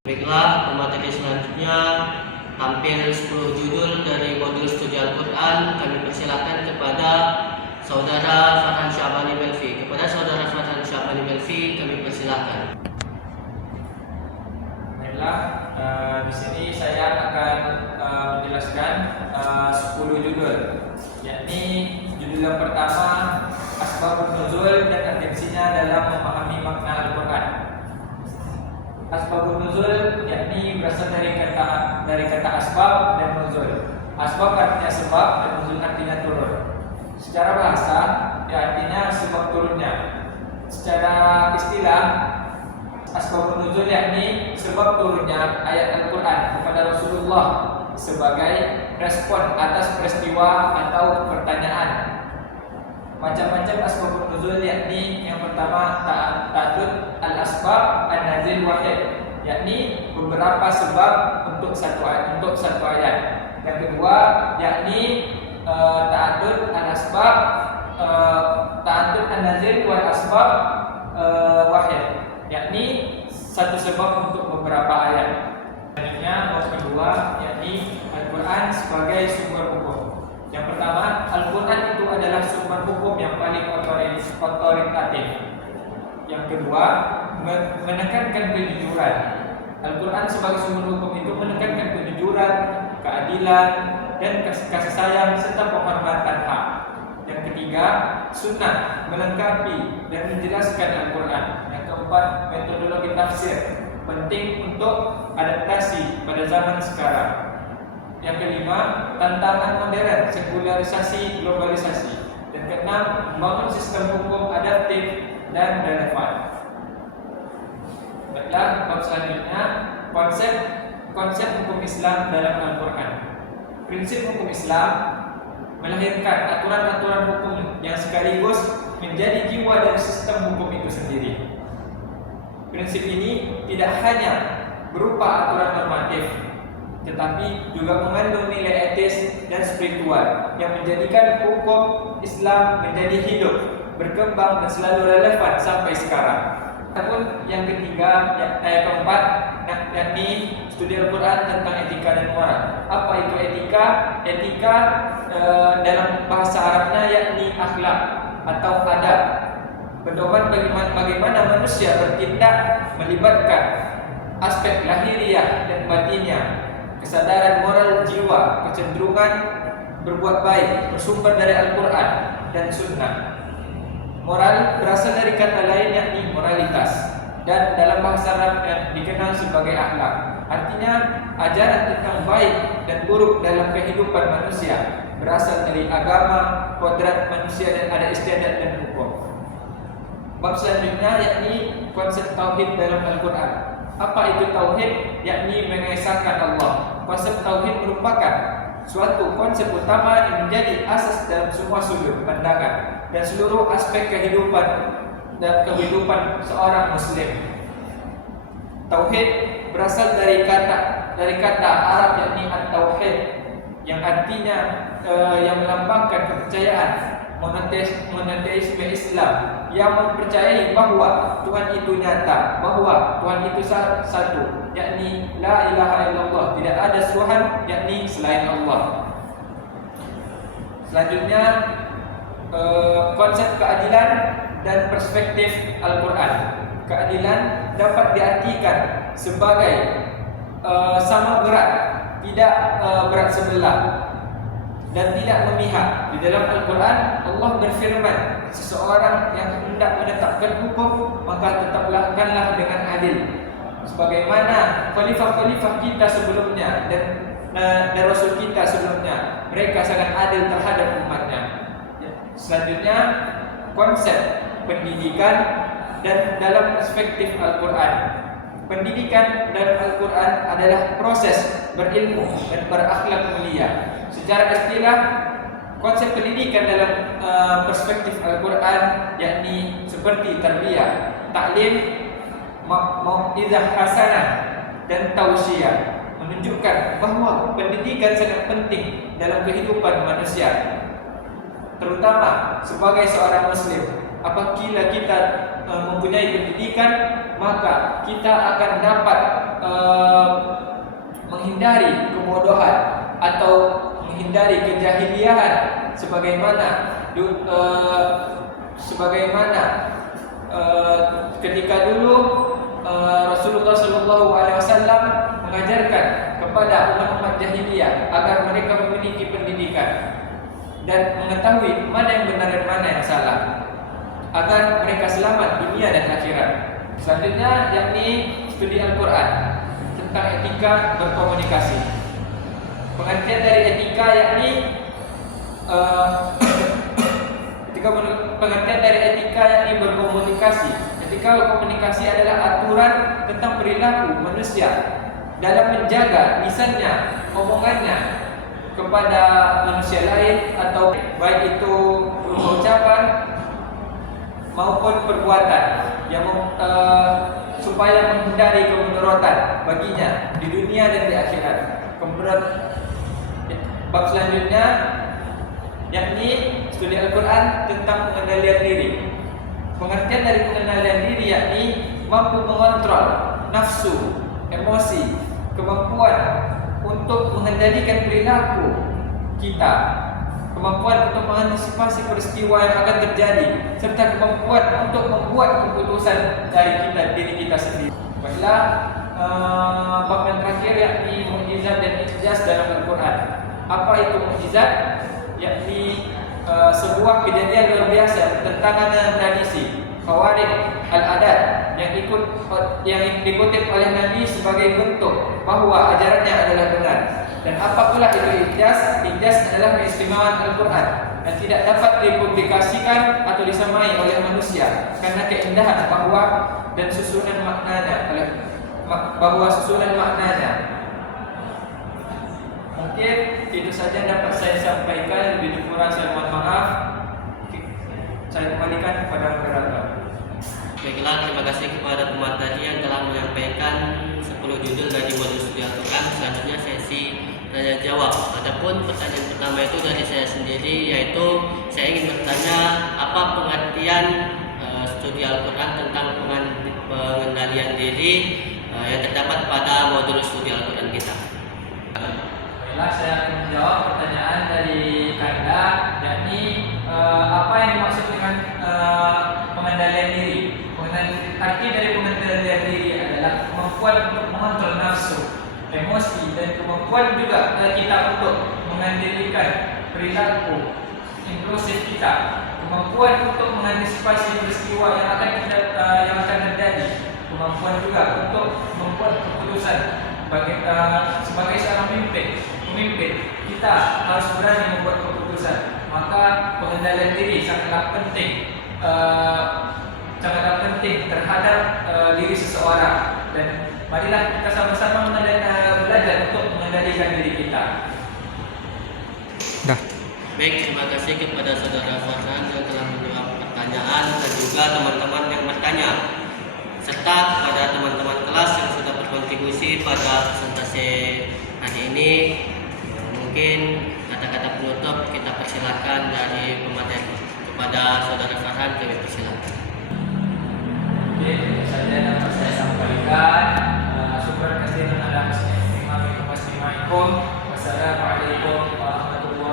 Baiklah, materi selanjutnya tampil 10 judul dari modul studi Al-Quran. Kami persilakan kepada Saudara Farhan Syabani Melfi. Kepada Saudara Farhan Syabani Melfi, kami persilakan. Baiklah, di sini saya akan menjelaskan 10 judul, yakni judul yang pertama Asbabun Nuzul dan atensinya dalam memahami makna Al-Quran. Asbabun Nuzul yakni berasal dari kata asbab dan nuzul. Asbab artinya sebab dan nuzul artinya turun. Secara bahasa artinya sebab turunnya. Secara istilah, asbabun nuzul yakni sebab turunnya ayat Al-Quran kepada Rasulullah sebagai respon atas peristiwa atau pertanyaan. Macam-macam asbabun nuzul, yakni yang pertama ta'addud al-asbab an-nazil wahid, yakni beberapa sebab untuk satu ayat. Yang kedua yakni ta'addud al-asbab ta'addud an-nazil wal asbab wahid, yakni satu sebab untuk beberapa ayat. Selanjutnya bab kedua yakni Al-Quran sebagai sumber hukum. Yang pertama, Al-Quran itu adalah sumber hukum yang paling otoritatif. Yang kedua, menekankan kejujuran. Al-Quran sebagai sumber hukum itu menekankan kejujuran, keadilan, dan kasih sayang serta penghormatan hak. Yang ketiga, sunnah melengkapi dan menjelaskan Al-Quran. Yang keempat, metodologi tafsir penting untuk adaptasi pada zaman sekarang. Yang kelima, tantangan modern, sekularisasi, globalisasi. Dan keenam, membangun sistem hukum adaptif dan relevan. Baiklah, bab selanjutnya konsep hukum Islam dalam Al-Quran. Prinsip hukum Islam melahirkan aturan-aturan hukum yang sekaligus menjadi jiwa dari sistem hukum itu sendiri. Prinsip ini tidak hanya berupa aturan normatif, tetapi juga mengandung nilai etis dan spiritual yang menjadikan hukum Islam menjadi hidup, berkembang dan selalu relevan sampai sekarang. Adapun yang ketiga, ayat keempat, yakni studi Al-Quran tentang etika dan moral. Apa itu etika? Etika dalam bahasa Arabnya yakni akhlak atau adab, pedoman bagaimana manusia bertindak melibatkan aspek lahiriah dan batinnya, kesadaran moral jiwa, kecenderungan berbuat baik bersumber dari Al-Quran dan Sunnah. Moral berasal dari kata lain yakni moralitas, dan dalam bahasa Arab dikenal sebagai akhlak. Artinya ajaran tentang baik dan buruk dalam kehidupan manusia berasal dari agama, kodrat manusia dan ada istiadat dan hukum. Bab selanjutnya yakni konsep tauhid dalam Al-Quran. Apa itu tauhid? Yakni mengesahkan Allah. Konsep tauhid merupakan suatu konsep utama yang menjadi asas dalam semua sudut pandangan dan seluruh aspek kehidupan seorang muslim. Tauhid berasal dari kata Arab yakni at-tauhid, yang artinya yang melambangkan kepercayaan monoteisme Islam yang mempercayai bahwa Tuhan itu nyata, bahwa Tuhan itu satu, yakni la ilaha illallah, tidak ada Tuhan yakni selain Allah. Selanjutnya konsep keadilan dan perspektif Al-Quran. Keadilan dapat diartikan sebagai sama berat, tidak berat sebelah, dan tidak memihak. Di dalam Al-Quran Allah berfirman, seseorang yang hendak menetapkan hukum maka tetapkanlah dengan adil, sebagaimana khalifah-khalifah kita sebelumnya dan Rasul kita sebelumnya, mereka sangat adil terhadap umatnya. Selanjutnya konsep pendidikan dan dalam perspektif Al-Quran. Pendidikan dalam Al-Quran adalah proses berilmu dan berakhlak mulia. Secara istilah, konsep pendidikan dalam perspektif Al-Quran yakni seperti tarbiyah, taklim, mau'izah hasanah dan tausiah, menunjukkan bahwa pendidikan sangat penting dalam kehidupan manusia, terutama sebagai seorang muslim. Apabila kita mempunyai pendidikan, maka kita akan dapat menghindari kebodohan atau menghindari kejahiliahan sebagaimana ketika dulu Rasulullah SAW mengajarkan kepada umat-umat jahiliyah agar mereka memiliki pendidikan dan mengetahui mana yang benar dan mana yang salah, agar mereka selamat dunia dan akhirat. Selanjutnya yakni studi Al-Quran tentang etika berkomunikasi. Pengertian dari etika yakni pengertian dari etika yakni berkomunikasi. Etika berkomunikasi adalah aturan tentang perilaku manusia dalam menjaga lisannya, omongannya kepada manusia lain, atau baik itu berupa ucapan maupun perbuatan yang supaya menghindari kemudaratan baginya di dunia dan di akhirat. Kemudian bab selanjutnya yakni studi Al-Quran tentang pengendalian diri. Pengertian dari pengendalian diri yakni mampu mengontrol nafsu, emosi, kemampuan untuk mengendalikan perilaku kita, kemampuan untuk mengantisipasi peristiwa yang akan terjadi, serta kemampuan untuk membuat keputusan dari diri kita sendiri. Baiklah, bab yang terakhir yakni mukjizat dan ijaz dalam Al-Quran. Apa itu mukjizat? Yakni sebuah kejadian luar biasa, tentangan dalam tradisi, khawarij al-adat yang dikutip oleh Nabi sebagai bentuk bahwa ajarannya adalah benar. Dan apa pula itu ijaz? Ijaz adalah keistimewaan Al-Quran dan tidak dapat dipublikasikan atau disamai oleh manusia karena keindahan dan susunan maknanya. Mungkin itu saja dapat saya sampaikan. Lebih kurang saya mohon maaf. Saya kembalikan kepada moderator. Baiklah, terima kasih kepada pemateri yang telah menyampaikan 10 judul dari modul studi Al-Quran. Selanjutnya sesi tanya jawab. Adapun pertanyaan pertama itu dari saya sendiri, yaitu saya ingin bertanya apa pengertian studi Al-Quran tentang pengendalian diri yang terdapat pada modul studi Al-Quran kita. Baiklah, saya akan menjawab pertanyaan dari Kanda, yakni apa yang dimaksud dengan pengendalian diri. Arti dari pengendalian diri adalah kemampuan untuk mengontrol nafsu, emosi, dan kemampuan juga kita untuk mengendalikan perilaku impulsif kita, kemampuan untuk mengantisipasi peristiwa yang akan terjadi, kemampuan juga untuk membuat keputusan. Sebagai seorang pemimpin, kita harus berani membuat keputusan. Maka pengendalian diri sangatlah penting terhadap diri seseorang. Dan marilah kita sama-sama belajar untuk mengendalikan diri kita. Baik, terima kasih kepada saudara Farhan yang telah menjawab pertanyaan dan juga teman-teman yang bertanya, serta kepada teman-teman kelas yang sudah berkontribusi pada presentasi hari ini. Mungkin kata-kata penutup kita persilakan dari pemateri. Kepada saudara Farhan kami persilakan. Oke, itu saja dapat saya sampaikan. Syukur kasihan ala Assalamualaikum warahmatullahi wabarakatuh.